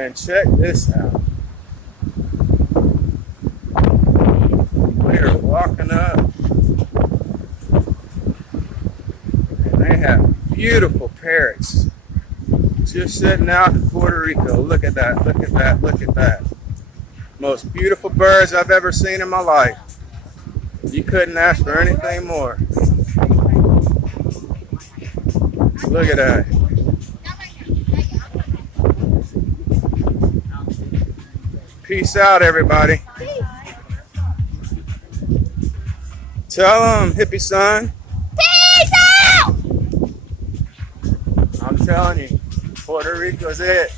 And check this out. We are walking up, and they have beautiful parrots just sitting out in Puerto Rico. Look at that, look at that, look at that. Most beautiful birds I've ever seen in my life. You couldn't ask for anything more. Look at that. Peace out, everybody. Tell them, hippie son. Peace out! I'm telling you, Puerto Rico's it.